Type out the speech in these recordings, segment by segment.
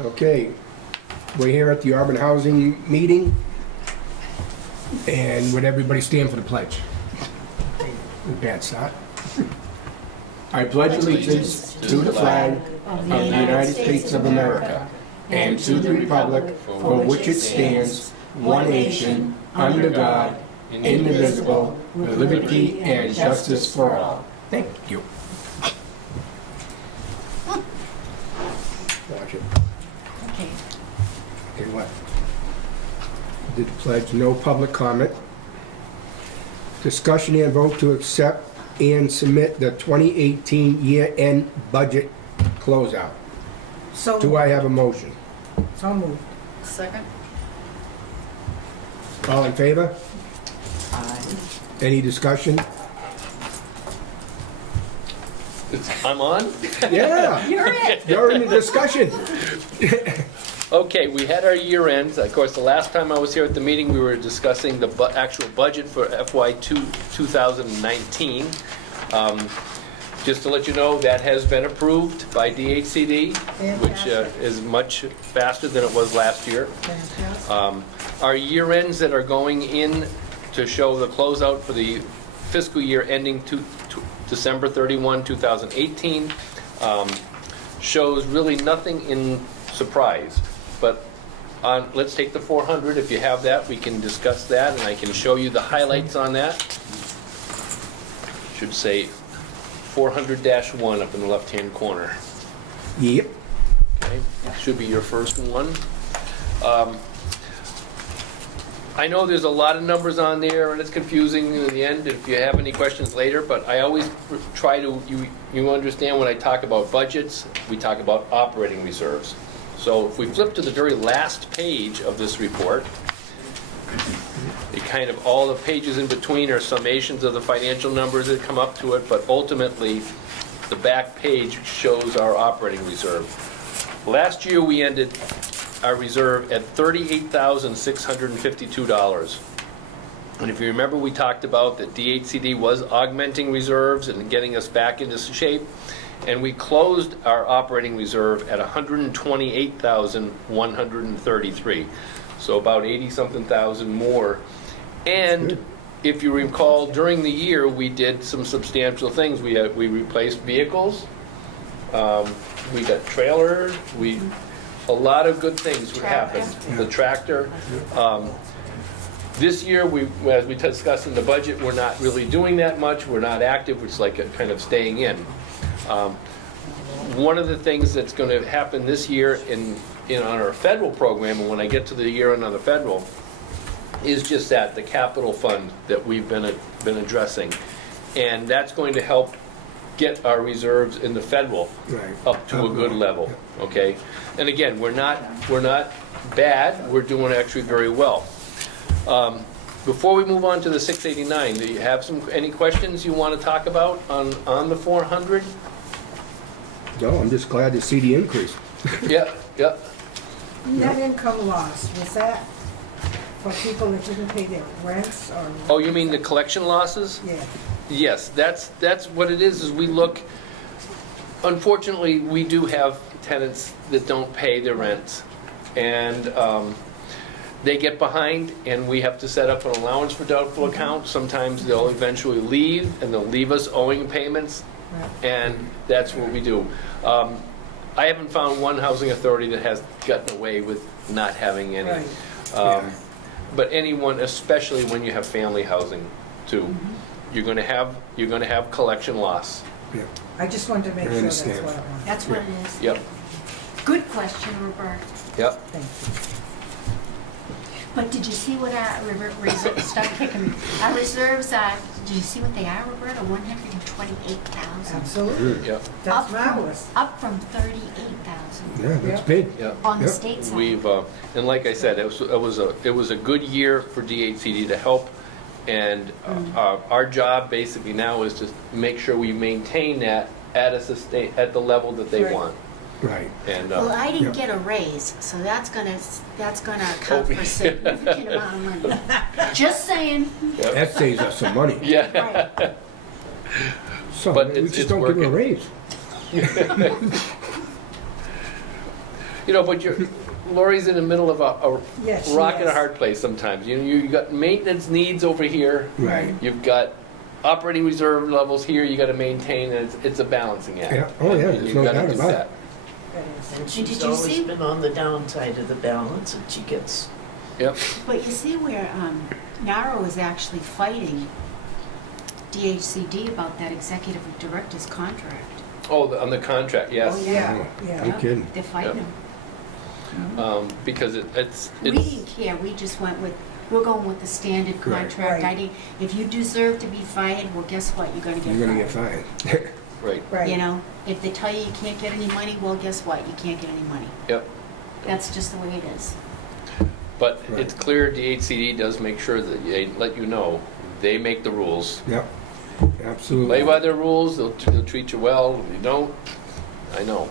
Okay, we're here at the Auburn Housing meeting, and would everybody stand for the pledge? Bad start. I pledge allegiance to the flag of the United States of America and to the republic for which it stands, one nation, under God, indivisible, with liberty and justice for all. Thank you. Watch it. Okay. Okay, what? Did the pledge, no public comment. Discussion and vote to accept and submit the 2018 year-end budget closeout. So Do I have a motion? So moved. Second? All in favor? Any discussion? I'm on? Yeah, You're it. you're in the discussion. Okay, we had our year ends. Of course, the last time I was here at the meeting, we were discussing the actual budget for FY 2019. Just to let you know, that has been approved by DHCD, which Fantastic. is much faster than it was last year. Fantastic. Our year ends that are going in to show the closeout for the fiscal year ending to December 31, 2018, shows really nothing in surprise. But let's take the 400. If you have that, we can discuss that, and I can show you the highlights on that. Should say 400-1 up in the left-hand corner. Yep. Okay, should be your first one. I know there's a lot of numbers on there, and it's confusing in the end if you have any questions later, but I always try to, you understand when I talk about budgets, we talk about operating reserves. So if we flip to the very last page of this report, it kind of, all the pages in between are summations of the financial numbers that come up to it, but ultimately, the back page shows our operating reserve. Last year, we ended our reserve at $38,652. And if you remember, we talked about that DHCD was augmenting reserves and getting us back into shape, and we closed our operating reserve at $128,133. So about 80-something thousand more. And if you recall, during the year, we did some substantial things. We replaced vehicles, we got trailers, a lot of good things happened. The tractor. This year, as we discussed in the budget, we're not really doing that much. We're not active. It's like a kind of staying in. One of the things that's going to happen this year on our federal program, and when I get to the year end on the federal, is just that, the capital fund that we've been addressing. And that's going to help get our reserves in the federal up to a good level, okay? And again, we're not bad, we're doing actually very well. Before we move on to the 689, do you have any questions you want to talk about on the 400? No, I'm just glad to see the increase. Yeah. Net income loss, was that for people that didn't pay their rents or? Oh, you mean the collection losses? Yeah. Yes, that's what it is we look, unfortunately, we do have tenants that don't pay their rent, and they get behind, and we have to set up an allowance for doubtful account. Sometimes they'll eventually leave, and they'll leave us owing payments, and that's what we do. I haven't found one housing authority that has gotten away with not having any. Right. But anyone, especially when you have family housing too, you're going to have collection loss. Yeah. I just wanted to make I sure that's understand. what it was. That's what it is. Yep. Good question, Robert. Yep. Thank But did you see what our reserves, start kicking, our reserves are, did you see what they are, Roberta? 128,000. you. Absolutely. Yep. That's marvelous. Up from 38,000 Yeah, that's Yeah. big. Yep. on the Yep. state side. We've and like I said, it was a good year for DHCD to help, and our job basically now is to make sure we maintain that at the level that they Right. want. Right. And Well, I didn't Yeah. get a raise, so that's gonna account for a significant amount of money. Just saying. That saves us some money. yeah. Right. So But we it's just don't give them a working. raise. But Lori's in the middle of a Yes, she rock and a is. hard place sometimes. You got maintenance needs over here. Right. You've got operating reserve levels here you got to maintain, and it's a balancing act. Yeah. Oh, yeah, And there's you've no gotta doubt do about it. that. That is. And did she's you always see- been on the downside of the balance, and she gets, Yep. But you see where Narrow is actually fighting DHCD about that executive director's contract. Oh, on the contract, yes. Oh, yeah, Oh, yeah. no kidding. They're fighting Yep. him. Because it's We didn't care, we just went with, we're going with the standard Right. contract. Right. I didn't, if you deserve to be fired, well, guess what, you're gonna get You're gonna get fired. fined. right. Right. You know, if they tell you you can't get any money, well, guess what, you can't get any money. Yep. That's just the way it is. But Right. it's clear DHCD does make sure that they let you know they make the rules. Yep, absolutely. Play by their rules, they'll treat you well. If you don't, I know.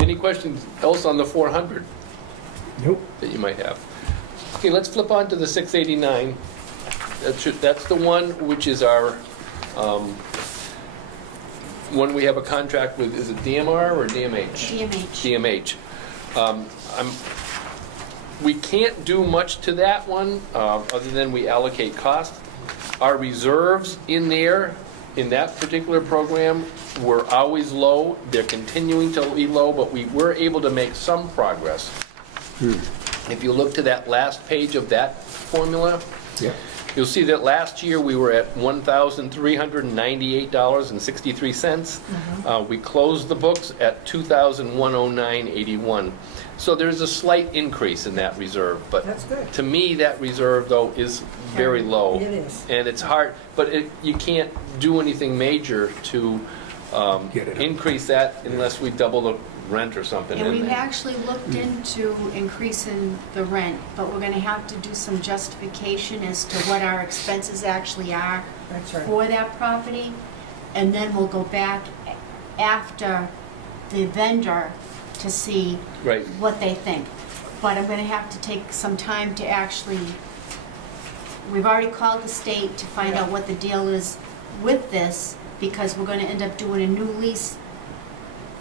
Any questions else on the 400 Nope. that you might have? Okay, let's flip on to the 689. That's the one which is our one we have a contract with. Is it DMR or DMH? DMH. DMH. We can't do much to that one, other than we allocate cost. Our reserves in there, in that particular program, were always low. They're continuing to be low, but we were able to make some progress. If you look to that last page of that formula, Yep. you'll see that last year we were at $1,398.63. We closed the books at $2,109.81. So there's a slight increase in that reserve, but That's good. to me, that reserve, though, is very low. It is. And it's hard, but you can't do anything major to Get it up. increase that unless we double the rent or something. And we've actually looked into increasing the rent, but we're gonna have to do some justification as to what our expenses actually are That's right. for that property. And then we'll go back after the vendor to see Right. what they think. But I'm gonna have to take some time to actually, we've already called the state to find out what the deal is with this, because we're gonna end up doing a new lease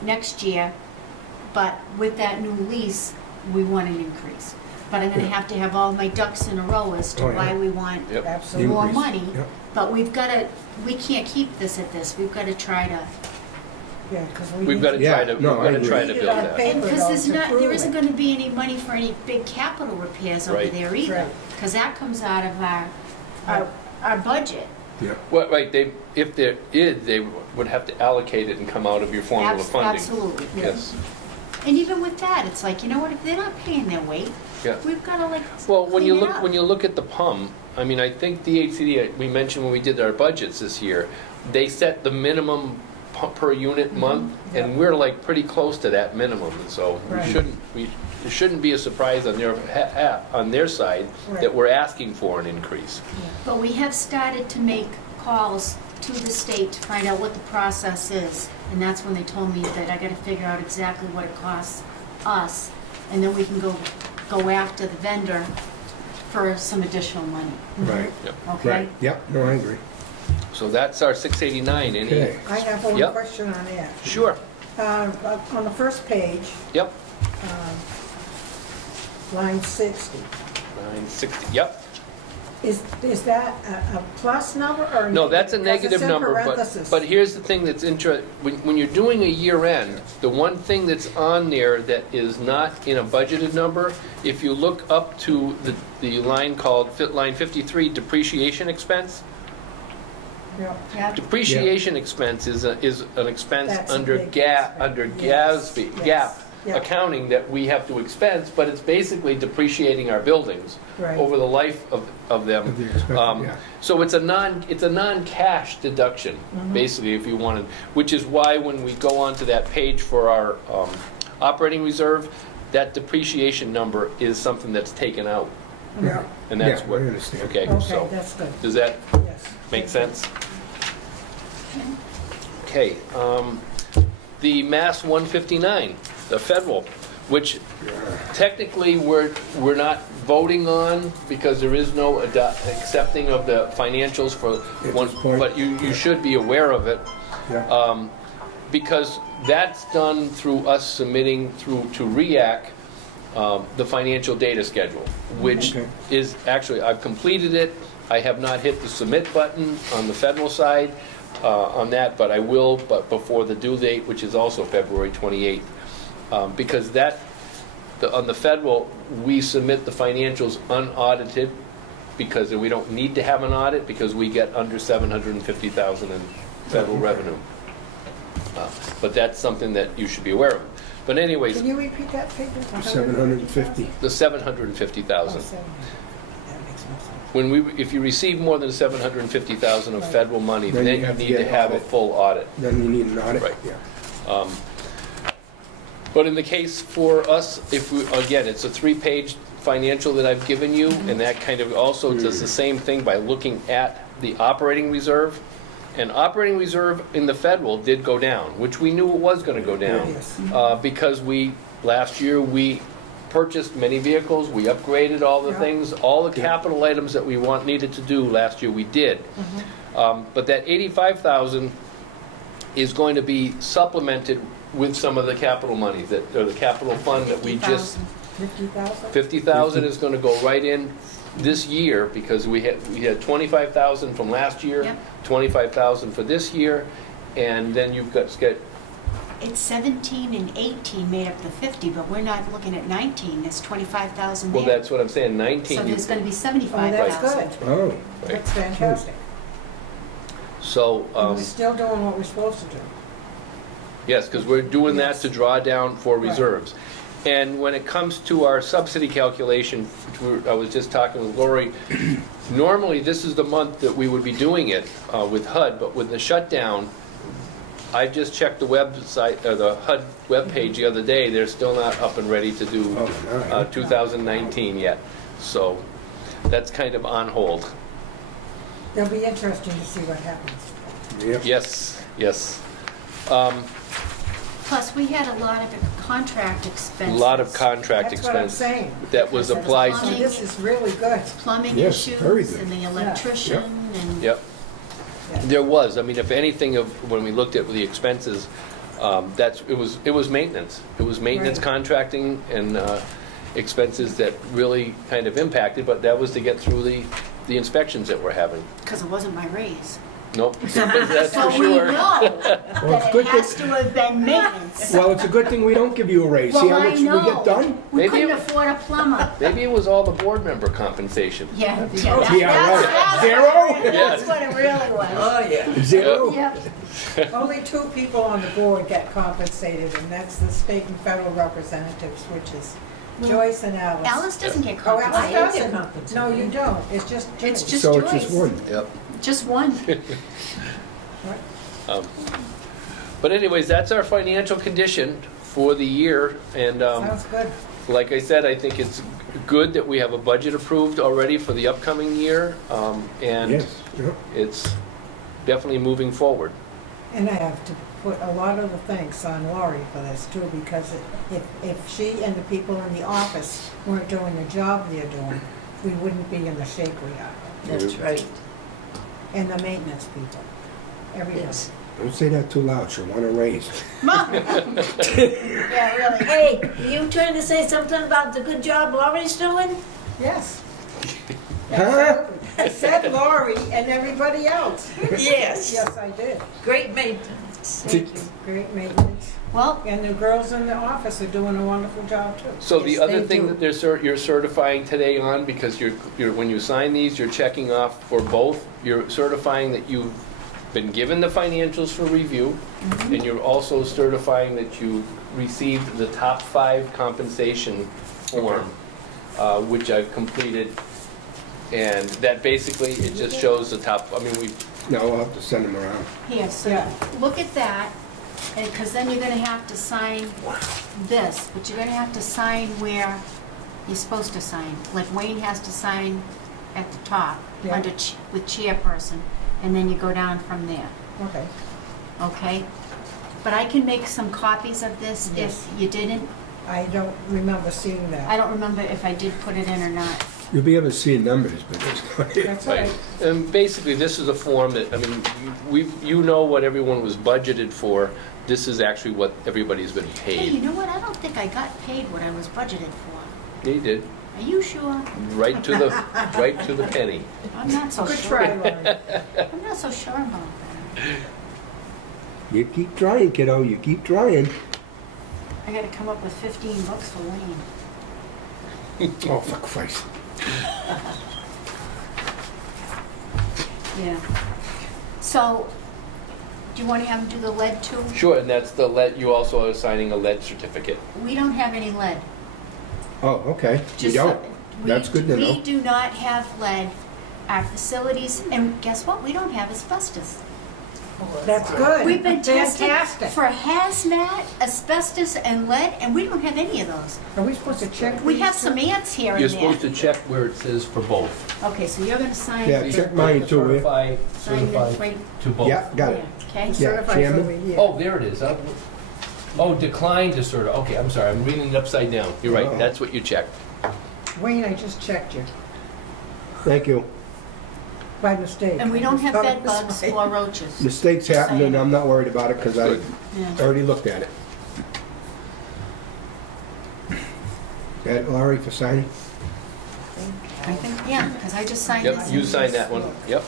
next year. But with that new lease, we want an increase. But I'm gonna have to have all my ducks in a row as to Oh, yeah. why we want Yep. Absolutely. more Increase. money. Yep. But we can't keep this at this. We've gotta try to, Yeah, because We've got to Yeah, try to, no, I we've got to try to agree. build Need it on that. paper. because there's to not, prove there isn't it. gonna be any money for any big capital repairs over Right. there either. Right. Because that comes out of our budget. Yep. Well, right, if there is, they would have to allocate it and come out of your formula funding. Absolutely. Yes, And even with that, it's like, you know what, if they're not paying their weight, yeah. we've gotta like Well, when you clean it look, up. when you look at the PUM, I mean, I think DHCD, we mentioned when we did our budgets this year, they set the minimum per unit month, and Yeah. we're like pretty close to that minimum, and so Right. it shouldn't be a surprise on their side that Right. we're asking for an increase. But we have started to make calls to the state to find out what the process is. And that's when they told me that I gotta figure out exactly what it costs us, and then we can go after the vendor for some additional money, Right, okay? right. Yep, no, I agree. So that's our 689. Any? Okay. I have one Yep. question on that. Sure. On the first page, Yep. line 60, 960. Yep. is that a plus number or? No, that's a Because it's negative in number, parentheses. but here's the thing that's when you're doing a year end, the one thing that's on there that is not in a budgeted number, if you look up to the line called line 53, depreciation expense, Yeah. Yeah. depreciation expense is an expense That's a under big GAAP expense. Yes. Yeah. accounting that we have to expense, but it's basically depreciating our buildings Right. over the life of them. Of the expected, yeah. So it's a non-cash deduction, Mm-hmm. basically, if you wanted, which is why when we go onto that page for our operating reserve, that depreciation number is something that's taken out, Yeah. and that's Yeah, what. I understand. Okay, Okay, so that's good, does that yes. make sense? Okay, the Mass 159, the federal, which technically we're not voting on because there is no accepting of the financials for At one, this point. but you should be aware of it. Yeah. because that's done through us submitting through to REAC, the financial data schedule, which Okay. is, actually, I've completed it. I have not hit the submit button on the federal side on that, but I will, but before the due date, which is also February 28th. Because on the federal, we submit the financials unaudited, because we don't need to have an audit, because we get under $750,000 in federal revenue. But that's something that you should be aware of. But anyways, Can you repeat that figure? 750. the $750,000. That makes more sense. If you receive more than $750,000 of federal money, Then then you you have to need get to an have a audit. full audit. Then you need an audit? Right. Yeah. But in the case for us, again, it's a 3-page financial that I've given you, and that kind of also does the same thing by looking at the operating reserve. And operating reserve in the federal did go down, which we knew it was gonna go down. Yes. Because last year, we purchased many vehicles, we upgraded all the Yeah. things, all the capital items that we needed to do last year, we did. But that 85,000 is going to be supplemented with some of the capital money, or the capital fund that we just, 50,000? 50,000 is gonna go right in this year, because we had 25,000 from last year, Yep. 25,000 for this year, and then you've got, It's 17 and 18 made up the 50, but we're not looking at 19, there's 25,000 there. well, that's what I'm saying, 19. So there's gonna be Oh, that's 75,000. good. Oh, Right. That's fantastic. So, And we're still doing what we're supposed to do. yes, because we're doing that Yes. to draw down for Right. reserves. And when it comes to our subsidy calculation, which I was just talking with Lori, normally this is the month that we would be doing it with HUD, but with the shutdown, I just checked the website, or the HUD webpage the other day, they're still not up and ready to do Oh, no. 2019 yet. So that's kind of on hold. It'll be interesting to see what happens. yep. Yes, yes. Plus, we had a lot of contract A expenses. lot of contract That's what I'm expense saying. that was Because of applied So plumbing. to. this is really good. Plumbing Yes, very issues good. and the electrician and. Yep. Yeah. There was, I mean, if anything, when we looked at the expenses, it was maintenance. It was maintenance Right. contracting and expenses that really kind of impacted, but that was to get through the inspections that we're having. Because it wasn't my raise. Nope, that's So for we sure. know Well, it's that good it has to have been maintenance. Well, it's a good thing we don't give you a raise. See Well, how I much we know. get done? We Maybe couldn't it- afford a plumber. Maybe it was all the board member compensation. Yeah, Oh, Yeah, right. Zero? That's what it really was. Oh, yeah. Zero? Yep. Only 2 people on the board get compensated, and that's the state and federal representatives, which is Joyce and Alice. Alice doesn't get Oh, Alice compensated. I doesn't? get compensated. No, you don't. It's just It's Joyce. just So Joyce. it's just one. Yep. Just one. But anyways, that's our financial condition for the year, and Sounds good. like I said, I think it's good that we have a budget approved already for the upcoming year, and Yes, yep. it's definitely moving forward. And I have to put a lot of the thanks on Laurie for this too, because if she and the people in the office weren't doing the job they're doing, we wouldn't be in the shape we are. That's right. And the maintenance people, everybody. Yes. Don't say that too loud, she'll want a raise. Mom. Yeah, really. Hey, you trying to say something about the good job Laurie's doing? Yes. Huh? I said Laurie and everybody else. Yes. Yes, I did. Great maintenance. Thank you. Great maintenance. Well, And the girls in the office are doing a wonderful job too. So the Yes, other they thing do. that you're certifying today on, because when you sign these, you're checking off for both, you're certifying that you've been given the financials for review, and you're also certifying that you received the top 5 compensation form, which I've completed. And that basically, it just shows the top, I mean, No, I'll have to send them around. here, so Yeah. look at that, because then you're gonna have to sign this, but you're gonna have to sign where you're supposed to sign. Like Wayne has to sign at the top, Yeah. under with chairperson, and then you go down from there, Okay. okay? But I can make some copies of this if Yes. you didn't. I don't remember seeing I that. don't remember if I did put it in or not. You'll be able to see the numbers, but it's That's all Right. right. And basically, this is a form that, I mean, you know what everyone was budgeted for. This is actually what everybody's been Hey, you paid. know what? I don't think I got paid what I was budgeted for. They did, Are you sure? right to the penny. I'm not so Good sure. try, Laurie. I'm not so sure about that. You keep trying, kiddo, you keep trying. I gotta come up with 15 bucks for Wayne. Oh, for Christ. Yeah. So, do you want to have him do the lead too? Sure, and that's the lead, you also are signing a lead certificate. We don't have any lead. Oh, okay. You Just don't? we- That's good to know. We do not have lead. Our facilities, and guess what? We don't have asbestos. That's good. We've been tested Fantastic. for hazmat, asbestos, and lead, and we don't have any of those. Are we supposed to check We these have two? some ants here You're and there. supposed to check where it says for both. Okay, so you're gonna sign. Yeah, check mine too, will you? Sign Certify this right to both. Yeah, got it. here, okay? Yeah, Certified Chairman? over here. Oh, there it is. Oh, decline to certify. Okay, I'm sorry, I'm reading it upside down. You're right, Oh. that's what you checked. Wayne, I just checked you, Thank you. by mistake. And we don't have Thought bed it was bugs right. or roaches. Mistakes happen, and I'm not worried about it because I Good. Yeah. already looked at it. That Laurie for signing? I think, yeah, because I just signed Yep, this. you signed that one. Yep.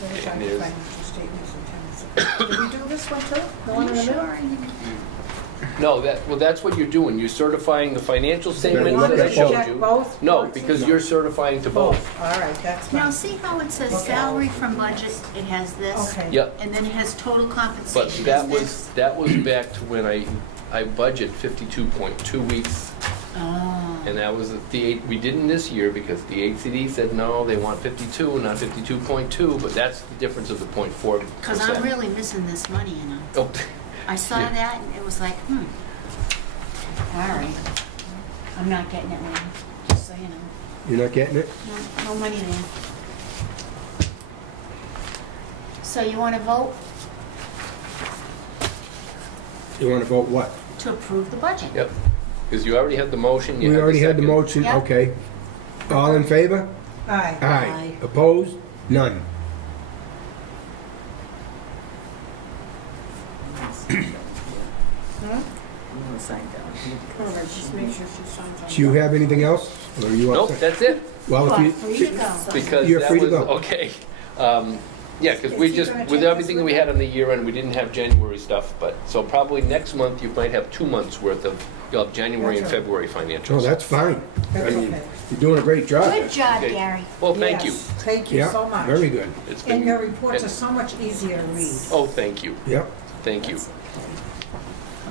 Certified And there's- financial statements and tenants. Did we do this one too? The one in the middle? No, that's what you're doing. You're certifying the financial You statements want that us I to showed check you. both? No, because you're certifying to both. All right, that's Now, fine. see how it says Okay. salary from budget? It has this. Okay. Yep. And then it has total But compensation. that was back to when I budget 52.2 weeks. Oh. And that was we didn't this year because the HCD said no, they want 52, not 52.2, but that's the difference of the 0.4%. Because I'm really missing this money, you know. Oh, I saw Yeah. that and it was like, all right. I'm not getting it, Wayne, just so you know. You're not getting it? No money there. So you want to vote You want to vote what? to approve the budget? Yep, because you already had the motion. you We had already had the second. motion, Yeah. okay. All in favor? Aye. Aye. Opposed? None. Huh? All right, just make sure she signs on Do you have anything else? Or you want Nope, to- that's it, Well, Well, if free you, to go. because You're that free to was, go. okay. Yeah, because Is we he just, gonna with take everything this that we with had on the year end, we didn't have January stuff, but, so probably next month you might have 2 months worth of, you'll have January and That's all February oh, financials. that's fine. I That's mean, okay. you're doing a great job. Good job, Okay. Gary. Well, thank you. Yes, thank you Yeah, so much. very good. It's And been- your reports are so much easier to read. Oh, thank you, Yep. thank you.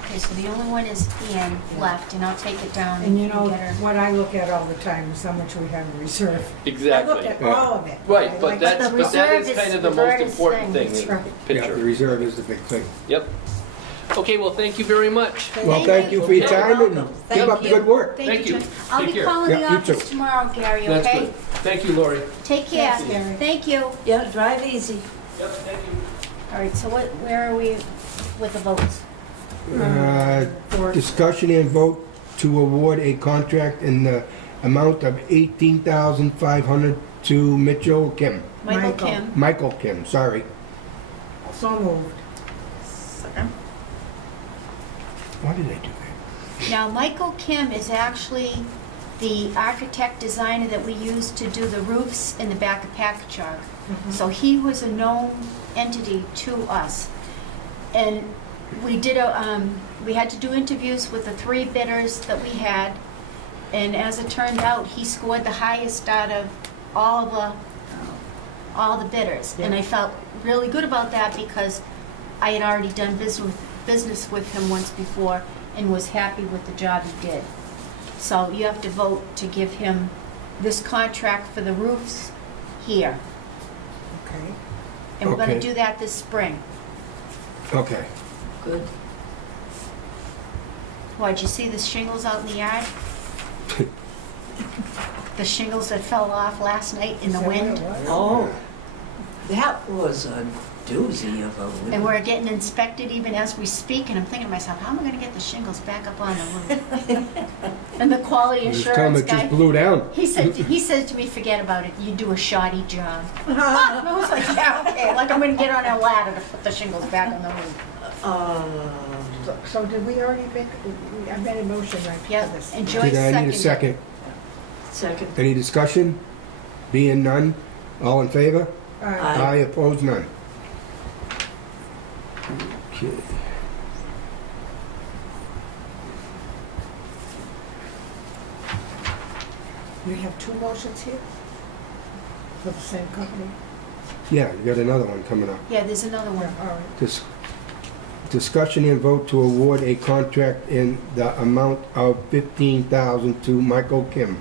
Okay, so the only one is Ian left, and I'll take it down And you know, get her. what I look at all the time is how much we have in reserve. I Exactly. look at Yeah. all of it. Right, I but like- that's, the but that reserve is is kind of the the most hardest important thing. thing, That's in the right. Yeah, the picture. reserve is the big thing. Yep. Okay, well, thank you very much. Well, thank you for your Okay. time and keep up the good work. Thank you. John. I'll Take be care. calling Yeah, the you office too. tomorrow, Gary, That's okay? good. Thank you, Lori. Take care. Thanks, Gary. Thank you. Yeah, drive easy. Yep, thank you. All right, so where are we with the votes? Discussion and vote to award a contract in the amount of $18,500 to Mitchell Kim. Michael Michael. Kim. Michael Kim, sorry. So moved. Why did I do that? Now, Michael Kim is actually the architect designer that we used to do the roofs in the back of Packagug. So he was a known entity to us. And we did we had to do interviews with the 3 bidders that we had. And as it turned out, he scored the highest out of all the bidders. And I felt really good about that because I had already done business with him once before and was happy with the job he did. So you have to vote to give him this contract for the roofs here. Okay. And we're gonna Okay. do that this spring. Okay. Good. Why, did you see the shingles out in the yard? The shingles that fell off last night in Is the that what wind? it was? Oh, that was a doozy of a And we're getting inspected even as we speak, and I'm thinking to myself, how am I gonna get the shingles back up on the roof? And the quality This assurance time it guy, just blew down. he said to me, forget about it, you do a shoddy job. I was like, yeah, okay, like I'm gonna get on a ladder to put the shingles back on the roof. So did we already make, I made a motion right Yeah, for this. and Joyce Did I need a seconded. second? Second. Any discussion? Being none, all in favor? Aye. Aye, opposed, none. Okay. You have two motions here? For the same company? Yeah, you got another one coming up. Yeah, there's another one. Yeah, all right. Discussion and vote to award a contract in the amount of $15,000 to Michael Kim,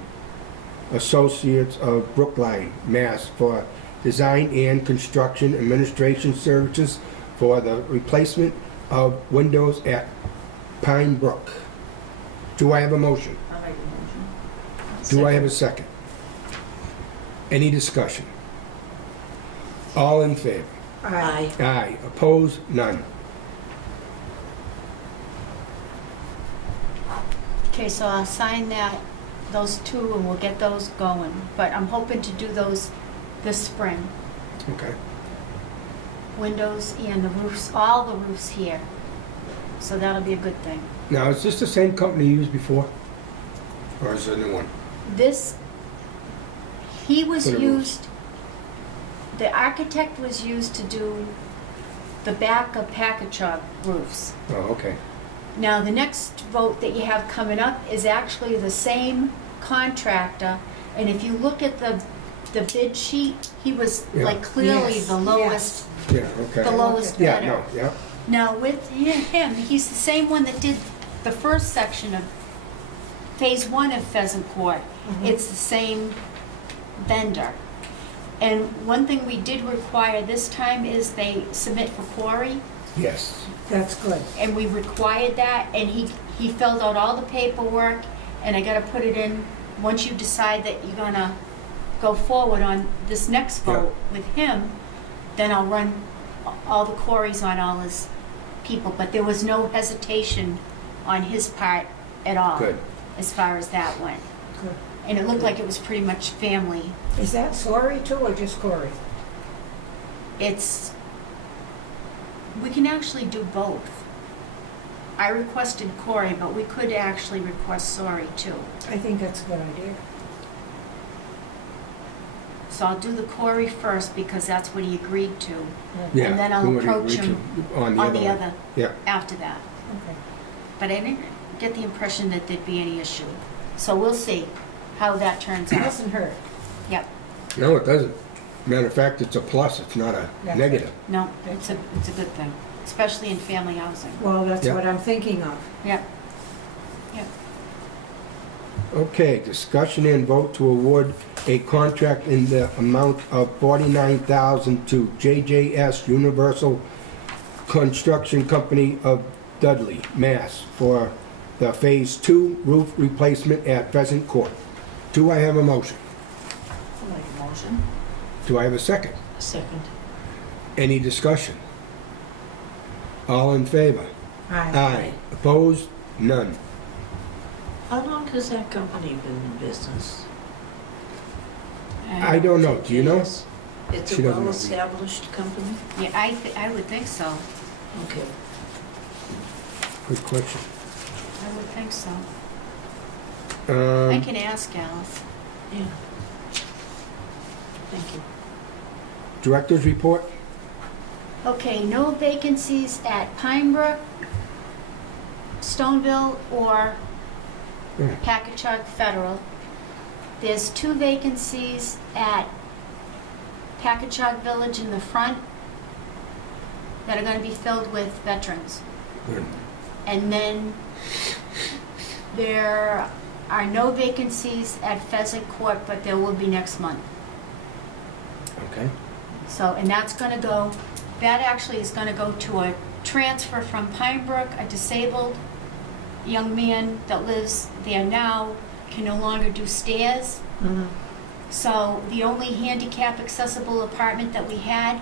Associates of Brookline, Mass. For design and construction administration services for the replacement of windows at Pine Brook. Do I have a motion? I'll make a motion. Do I have a second? Any discussion? All in favor? Aye. Aye. Opposed? None. Okay, so I'll sign those two, and we'll get those going. But I'm hoping to do those this spring. Okay. Windows and the roofs, all the roofs here. So that'll be a good thing. Now, is this the same company you used before? Or is it a new one? This, he was For the roofs. used, the architect was used to do the back of Packagug roofs. Oh, okay. Now, the next vote that you have coming up is actually the same contractor, and if you look at the bid sheet, he was Yeah. like clearly Yes, the lowest, Yeah, okay. the lowest Yeah, bidder. no, yeah. Now, with him, he's the same one that did the first section of Phase 1 of Pheasant Court. Mhm. It's the same vendor. And one thing we did require this time is they submit for quarry, Yes. That's good. and we required that, and he filled out all the paperwork, and I gotta put it in, once you decide that you're gonna go forward on this next Yeah. vote with him, then I'll run all the quarries on all his people, but there was no hesitation on his part at all. Good. As far as that went. Good. And it looked like it was pretty much family. Is that Sorry too, or just Cory? We can actually do both. I requested Corey, but we could actually request Sorry too. I think that's a good idea. So I'll do the Corey first because that's what he agreed to, Yeah. And then I'll we would approach reach him on on the one. other, Yeah. after that. Okay. But I didn't get the impression that there'd be any issue. So we'll see how that turns out. Doesn't hurt. Yep, No, it doesn't. Matter of fact, it's a plus. It's not a That's negative. no, it's a good thing, especially in family housing. Well, that's Yeah. what I'm thinking of. Yep, yep. Okay, discussion and vote to award a contract in the amount of $49,000 to JJS Universal Construction Company of Dudley, Mass. For the Phase 2 roof replacement at Pheasant Court. Do I have a motion? I'll make a motion. Do I have a second? Second. Any discussion? All in favor? Aye. Aye. Opposed? None. How long has that company been in business? I don't know. Do you know? It's She a doesn't know. well-established company? Yeah, I would think so. Okay. Good question. I would think so. I Um, can ask Alice. Yeah. Thank you. Director's report? Okay, no vacancies at Pine Brook, Stoneville, or Hmm. Packagug Federal. There's 2 vacancies at Packagug Village in the front that are gonna be filled with veterans. Good. And then there are no vacancies at Pheasant Court, but there will be next month. Okay. So, and that's gonna go, that actually is gonna go to a transfer from Pine Brook. A disabled young man that lives there now can no longer do stairs. Mhm. So the only handicap accessible apartment that we had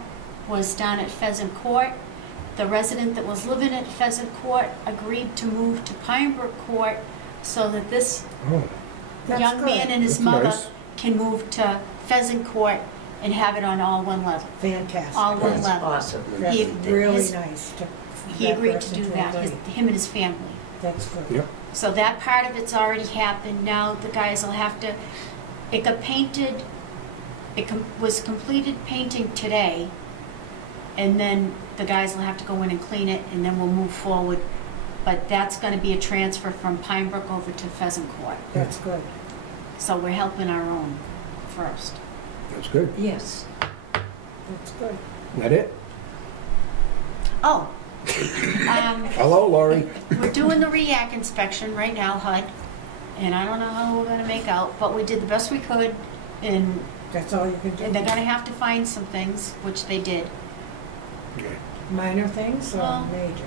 was down at Pheasant Court. The resident that was living at Pheasant Court agreed to move to Pine Brook Court so that this Oh, That's young good. man and his That's mother nice. can move to Pheasant Court and have it on all one level, Fantastic. all one That's level. awesome. That's He- really his- nice to. He that agreed to person do that, agree. him and his family. That's good. Yep. So that part of it's already happened. Now the guys will have to, it got painted, was completed painting today. And then the guys will have to go in and clean it and then we'll move forward. But that's gonna be a transfer from Pine Brook over to Pheasant Court. That's good. So we're helping our own first. That's good. Yes. That's good. That it? Oh. Hello, Laurie. We're doing the REAC inspection right now, HUD. And I don't know how we're gonna make out, but we did the best we could and That's all you can do. they're gonna have to find some things, which they did. Okay. Minor things or Well- major?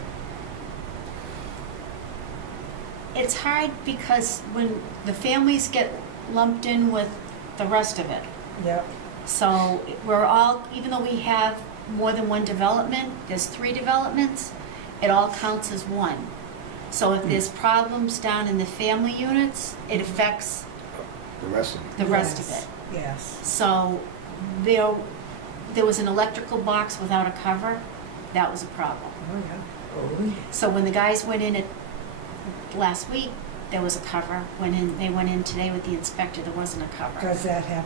It's hard because when the families get lumped in with the rest of it. Yep. So we're all, even though we have more than one development, there's 3 developments, it all counts as one. So if there's problems down in the family units, it affects The rest of it. the rest of Yes. it. Yes. So there was an electrical box without a cover, that was a problem. Oh, yeah. Oh, So when the guys went in last week, there was a cover. They went in today with the inspector, there wasn't a cover. Does that have,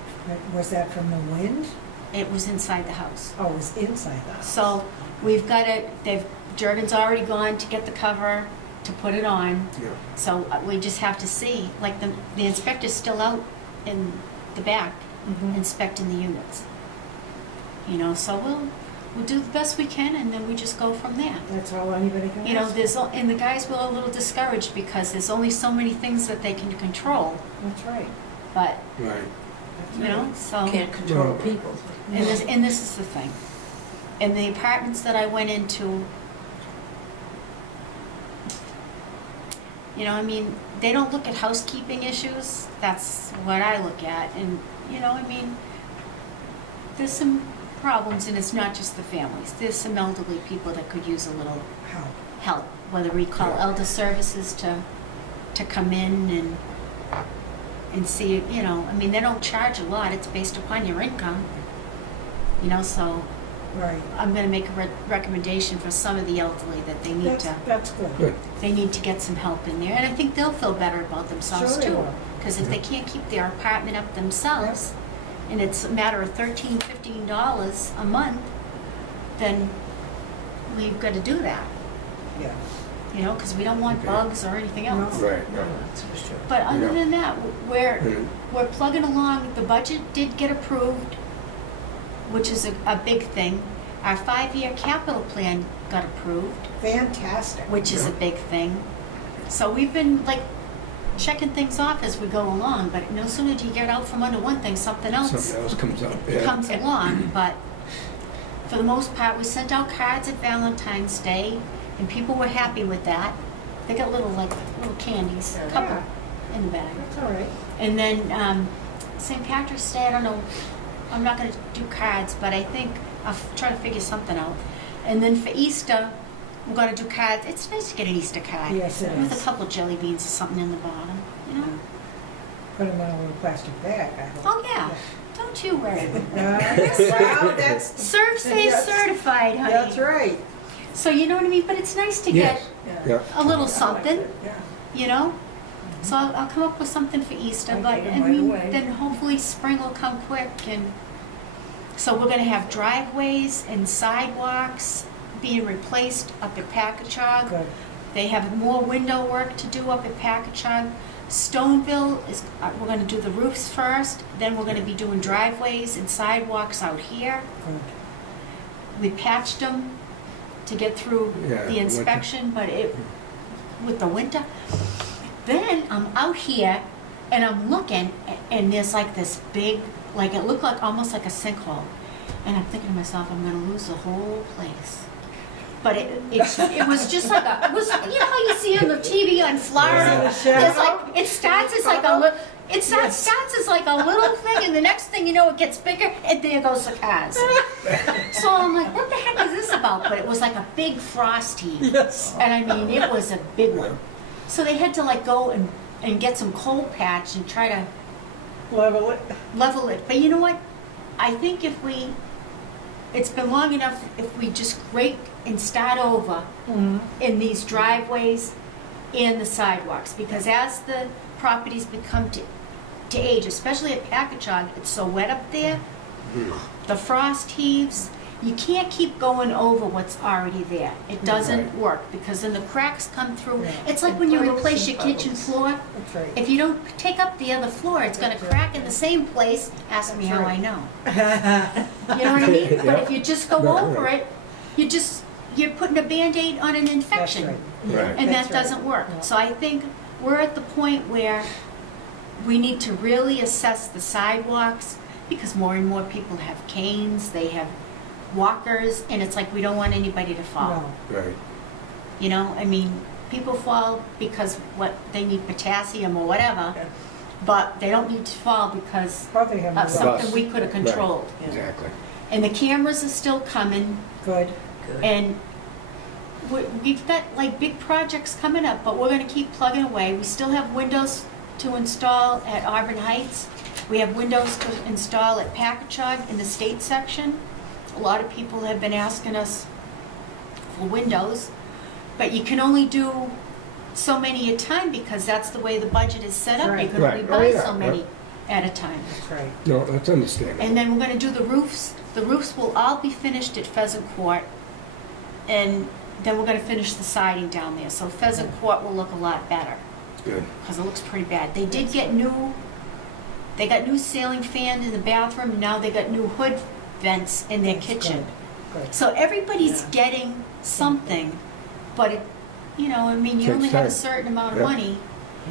was that from the wind? It was inside the house. Oh, it was inside the house. So we've got it, Jurgen's already gone to get the cover to put it on. Yeah. So we just have to see, like the inspector's still out in the back Mhm. inspecting the units. You know, so we'll do the best we can and then we just go from there. That's all anybody can ask. You know, and the guys were a little discouraged because there's only so many things that they can control, That's right. but, Right. That's you know, right. so. can't control No. people. And this is the thing. In the apartments that I went into, you know, I mean, they don't look at housekeeping issues. That's what I look at. And, you know, I mean, there's some problems and it's not just the families. There's some elderly people that could use a little How? help, whether we call Yeah. elder services to come in and see, you know, I mean, they don't charge a lot. It's based upon your income. You know, so Right. I'm gonna make a recommendation for some of the elderly that they need That's good. Good. they need to get some help in there. And I think they'll feel better about themselves Sure they too. will. Because if they can't keep their apartment up themselves, and it's a matter of $13, $15 a month, then we've gotta do that, Yeah. you know, because we don't want Okay. bugs or anything else. No. Right. No, that's for sure. But other Yeah. than that, we're, Mhm. we're plugging along. The budget did get approved, which is a big thing. Our 5-year capital plan got approved, Fantastic. which is a big thing. So we've been like checking things off as we go along, but no sooner do you get out from under one thing, something else Something else comes up. Yeah. comes along. But for the most part, we sent out cards at Valentine's Day, and people were happy with that. They got little candies, a couple in the bag. That's all right. And then St. Patrick's Day, I don't know, I'm not gonna do cards, but I think I'll try to figure something out. And then for Easter, we're gonna do cards. It's nice to get an Easter card. Yes, it With is. a couple jelly beans or something in the bottom, you know? Put them in a little plastic bag, I hope. Oh, yeah, don't you worry. Well, that's, Serve safe Yes. certified, honey. that's right. So you know what I mean? But it's nice to Yes. get Yeah. a little something, Yeah. you know? So I'll come up with something for Easter, I'll but get 'em and right then, away. then hopefully spring will come quick. And so we're gonna have driveways and sidewalks being replaced up at Packagug. Good. They have more window work to do up at Packagug. Stoneville is, we're gonna do the roofs first, then we're gonna be doing driveways and sidewalks out here. Good. We patched them to get through Yeah, the inspection, but with the winter. Then I'm out here and I'm looking and there's like this big, like it looked like almost like a sinkhole. And I'm thinking to myself, I'm gonna lose the whole place. But it was just like you know how you see on the TV on Florida? Yeah. There's like, it starts as like starts as like a little thing and the next thing you know it gets bigger and there goes the cars. So I'm like, what the heck is this about? But it was like a big frost heave. Yes. And I mean, it was a big one. So they had to like go and and get some coal patch and try to Level it. level it. But you know what? I think it's been long enough if we just rake and start over in these driveways and the sidewalks. Because as the properties become to age, especially at Packagug, it's so wet up there. The frost heaves. You can't keep going over what's already there. It doesn't work because then the cracks come through. Yeah. It's like when you replace your kitchen floor. That's right. If you don't take up the other floor, it's gonna That's right. crack in the same place. Ask me That's how I right. know. You know what I mean? But if you just go No, over no. it, you're putting a Band-Aid on an infection. Right. And that That's right. doesn't work. No. So I think we're at the point where we need to really assess the sidewalks because more and more people have canes, they have walkers, and it's like we don't want anybody to fall. No. Right. You know, I mean, people fall because they need potassium or whatever, Yeah. but they don't need to fall because Probably have of more. something we could have controlled. Exactly. And the cameras are still coming, Good. and we've got like big projects coming up, but we're gonna keep plugging away. We still have windows to install at Auburn Heights. We have windows to install at Packagug in the state section. A lot of people have been asking us for windows, but you can only do so many at a time because that's the way the budget is set up. You Right. can only Right. Oh, buy yeah, so yeah. many at a time. That's right. No, that's understandable. And then we're gonna do the roofs. The roofs will all be finished at Pheasant Court, and then we're gonna finish the siding down there. So Pheasant Court will look a lot better, Good. because it looks pretty bad. They got new ceiling fan in the bathroom, and now they got new hood vents in their That's kitchen. Good. So everybody's Yeah. getting something, but it, you know, I mean, you Takes only have a time. certain amount of Yeah. money,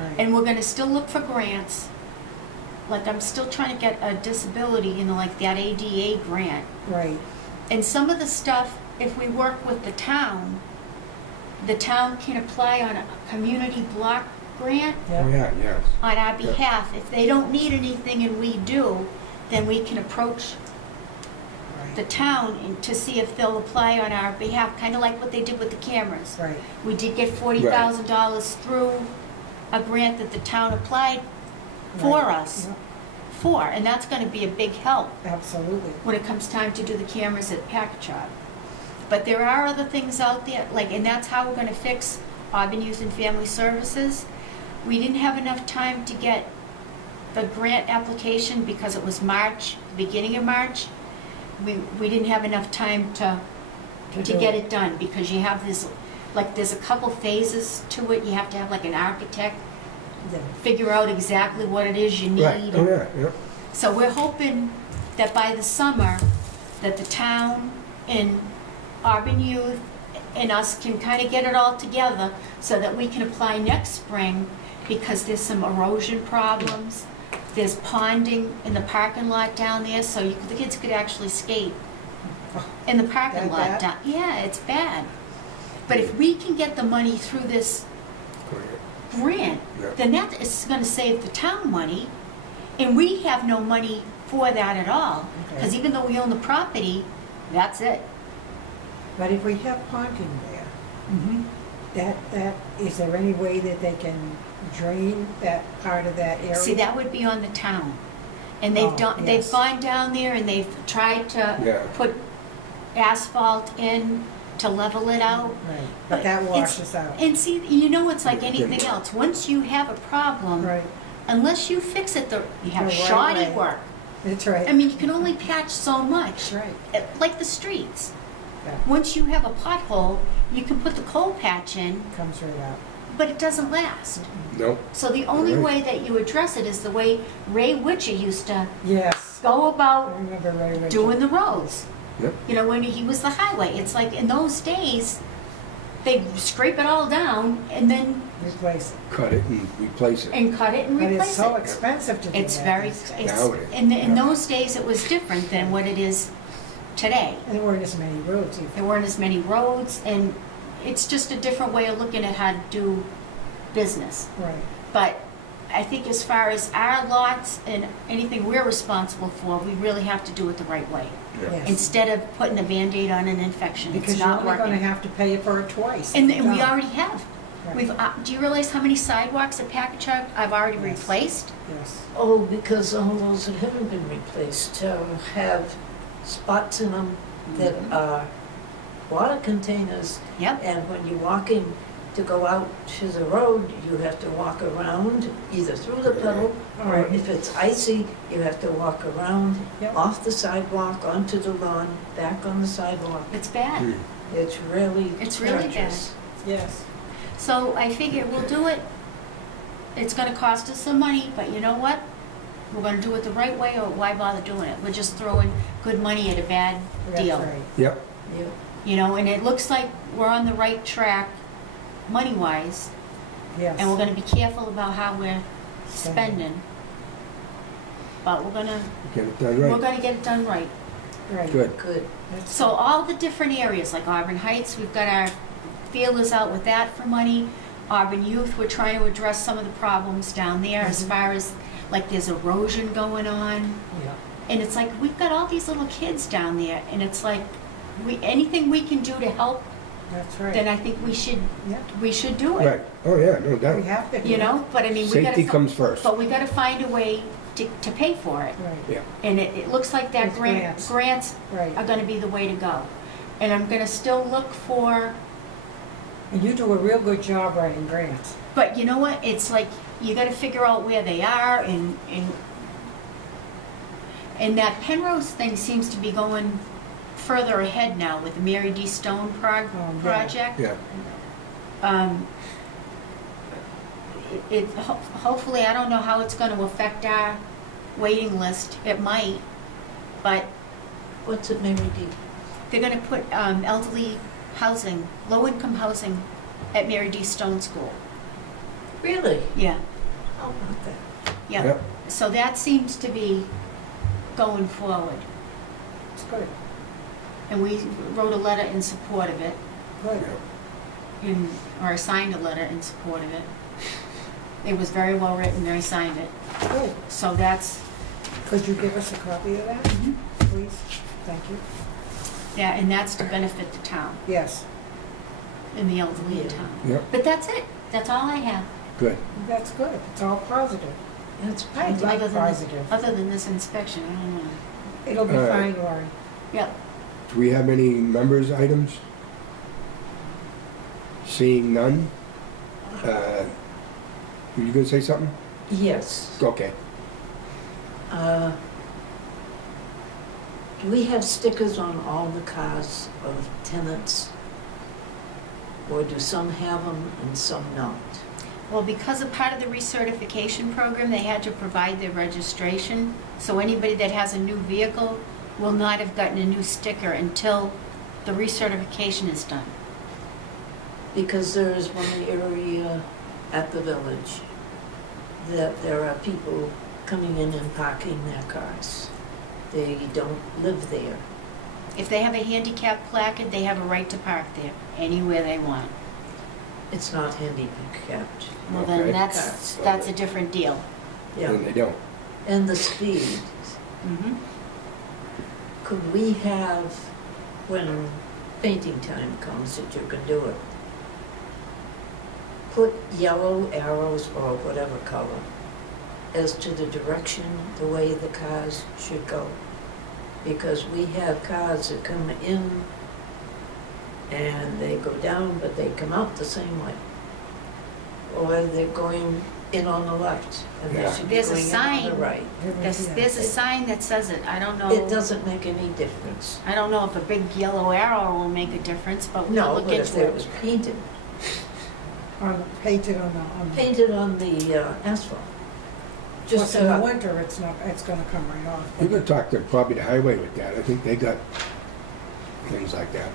Right. and we're gonna still look for grants. Like, I'm still trying to get a disability, you know, like that ADA grant. Right. And some of the stuff, if we work with the town can apply on a community block grant Oh, Yeah. yeah, yes. on our Yeah. behalf. If they don't need anything and we do, then we can approach the Right. town to see if they'll apply on our behalf, kind of like what they did with the cameras. Right. We did get $40,000 through a grant that the town applied for Right. us, Yeah. and that's gonna be a big help Absolutely. when it comes time to do the cameras at Packagug. But there are other things out there, like, and that's how we're gonna fix Auburn Youth and Family Services. We didn't have enough time to get the grant application because it was March, beginning of March. We didn't have enough time to do get it done, because you have this, like, there's a couple phases to it. You have to have like an architect Yeah. figure out exactly what it is you need. Right. Oh, yeah, yeah. So we're hoping that by the summer, that the town and Auburn Youth and us can kind of get it all together so that we can apply next spring, because there's some erosion problems. There's ponding in the parking lot down there, so the kids could actually skate in the parking That lot bad? down. Yeah, it's bad. But if we can get the money through this Great. grant, Yeah. then that is gonna save the town money, and we have no money for that at all. Because Okay. even though we own the property, that's it. But if we have parking there, is there any way that they can drain that part of that area? See, that would be on the town. And Oh, they've yes. gone down there and they've tried to Yeah. put asphalt in to level it out. Right, but that it's- washes out. And see, you know, it's like Yeah, anything didn't- else. Once you have a problem, Right, unless you fix it, you have The right shoddy way. work. that's right. I mean, you can only patch so much. That's right. Like the streets. Yeah. Once you have a pothole, you can put the coal patch in, Comes right out. but it doesn't last. No. So the only Right. way that you address it is the way Ray Witcher used to Yes. go I about remember right away. doing the roads. Yep. You know, when he was the highway, it's like in those days, they scrape it all down and then Replace it. Cut it and replace it. cut it and But it's replace so it. expensive to do that. It's very, these days. it's, Now it is. in Yeah. those days, it was different than what it is today. And there weren't as many roads either. There weren't as many roads, and it's just a different way of looking at how to do business. Right. But I think as far as our lots and anything we're responsible for, we really have to do it the right way. Yeah. Yes. Instead of putting a Band-Aid on an infection, Because it's you're not only gonna working. have to pay for it twice. And You're we done. already have. We've, do you realize how many sidewalks at Packagug I've already Yes. replaced? Yes, Oh, because all those that haven't been replaced have spots in them that are water containers. Yep, And when you walk in to go out to the road, you have to walk around, either through the puddle, or Right. if it's icy, you have to walk around, Yep. off the sidewalk, onto the lawn, back on the sidewalk. it's bad. Hmm. It's really It's really bad. treacherous. yes. So I figure we'll do it. It's gonna cost us some money, but you know what? We're gonna do it the right way, or why bother doing it? We're just throwing good money at a bad That's deal. right. Yep, Yeah. You know, and it looks like we're on the right track, money-wise, Yes. and we're gonna be careful about how we're spending. But we're gonna, get it done we're right. gonna get it done right. Right. Good. Good. That's- So all the different areas, like Auburn Heights, we've got our feelers out with that for money. Auburn Youth, we're trying to address some of the problems down there as Mhm. far as, like, there's erosion going on. Yeah. And it's like, we've got all these little kids down there, and it's like, anything we can do to help, That's right. then I think we should do it. Right, oh yeah, no We doubt. have to do You it. know, but I mean, we gotta. Safety comes first. But we gotta find a way to pay for it. Right, Yeah, And it looks like that With grants. grants right. are gonna be the way to go. And I'm gonna still look for, And you do a real good job writing grants. but you know what, it's like, you gotta figure out where they are, and that Penrose thing seems to be going further ahead now with the Mary D. Stone yeah. project. yeah. Hopefully, I don't know how it's gonna affect our waiting list, it might, but What's it, Mary D? they're gonna put elderly housing, low-income housing at Mary D. Stone School. Really? Yeah, How about that? yeah. Yep. So that seems to be going forward. It's good, And we wrote a letter in support of it, good. or I signed a letter in support of it. It was very well written, and I signed it. Good. So that's, Could you give us a copy of that, please? Thank you. yeah, and that's to benefit the town Yes, and the elderly in Yeah. town. Yep, But that's it. That's all I have. good. that's good. It's all positive. That's I pretty- like Other than this- positive. Other than this inspection, I don't know. It'll be All right. fine, Laurie. Yep. Do we have any members' items? Seeing none? Were you gonna say something? Yes. Okay. Do we have stickers on all the cars of tenants? Or do some have them and some not? Well, because of part of the recertification program, they had to provide their registration. So anybody that has a new vehicle will not have gotten a new sticker until the recertification is done. Because there is one area at the village that there are people coming in and parking their cars. They don't live there. If they have a handicap placard, they have a right to park there, anywhere they want. It's not handicapped. Well, Okay. then that's a different deal. Yeah. And they don't. And the speed. Mhm. Could we have, when painting time comes, that you can do it, put yellow arrows or whatever color as to the direction, the way the cars should go? Because we have cars that come in and they go down, but they come out the same way. Or they're going in on the left and they Yeah. should be There's a going in on the sign. right. There's a sign that says it. I don't know. It doesn't make any difference. I don't know if a big yellow arrow will make a difference, but we'll No, look but if into it was it. painted, Painted on the. painted on the asphalt. Just Just in the so, winter, it's gonna come right off. You're gonna talk to probably the highway with that. I think they got things like that.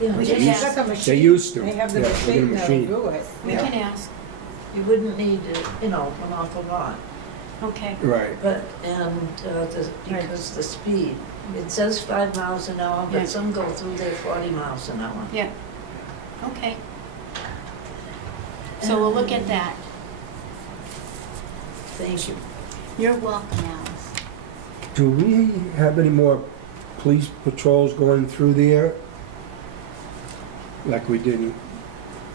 yeah, We just- can They ask- got the machine. They used to. They have the Yeah, they get a machine that'll machine. do it. We Yeah. can ask. you wouldn't need, an awful lot. Okay. Right. But, because the speed, it says 5 miles an hour, Yeah. but some go through there 40 miles an hour. Yeah. Okay. So we'll look at that. Thank you. You're welcome, Alice. Do we have any more police patrols going through there? Like we did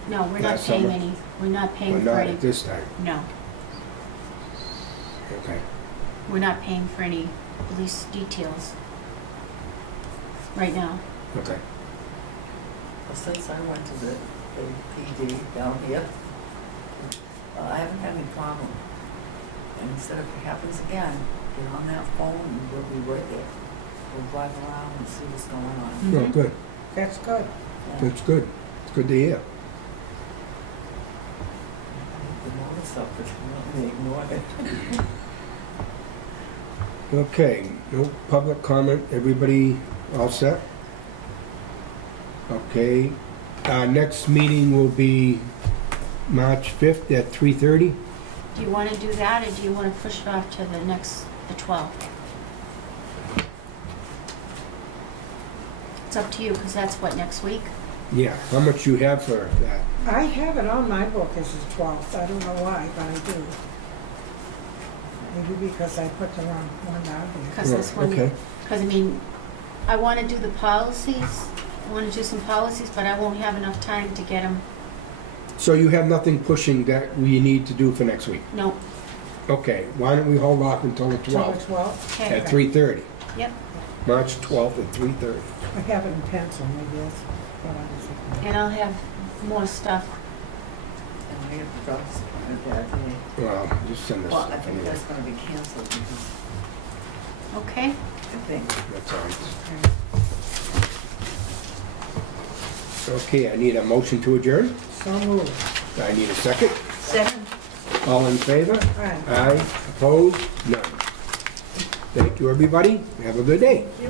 No, we're not Last paying summer? any, we're not Or paying for not any, at this time? no, Okay. we're not paying for any police details right now. Okay. Well, since I went to the PD down here, I haven't had any problem. And he said if it happens again, get on that phone and we'll be right there. We'll drive around and see what's going on. Oh, good. That's good. Yeah. That's good. It's good to hear. The notice up, but they ignored it. Okay, no public comment. Everybody all set? Okay. Next meeting will be March 5th at 3:30. Do you want to do that, or do you want to push it off to the 12th? It's up to you, because that's what, next week? Yeah, how much you have for that? I have it on my book as the 12th. I don't know why, but I do. Maybe because I put the wrong one down here. Because this one, Okay. because I mean, I want to do the policies, I want to do some policies, but I won't have enough time to get them, So you have nothing pushing that we need to do for next week? no, Okay, why don't we hold off until the Till the 12th 12th? okay, at 3:30? yep. March 12th at 3:30. I have it in pencil, maybe that's what I was thinking. And I'll have more stuff. And I have the doctor's appointment that day. Well, just send us Well, I stuff think anyway. that's gonna be canceled because Okay, I think That's all right. Okay, I need a motion to adjourn. So moved. I need a second. Second. All in favor? Aye. Aye. Opposed? None. Thank you, everybody. Have a good day. You.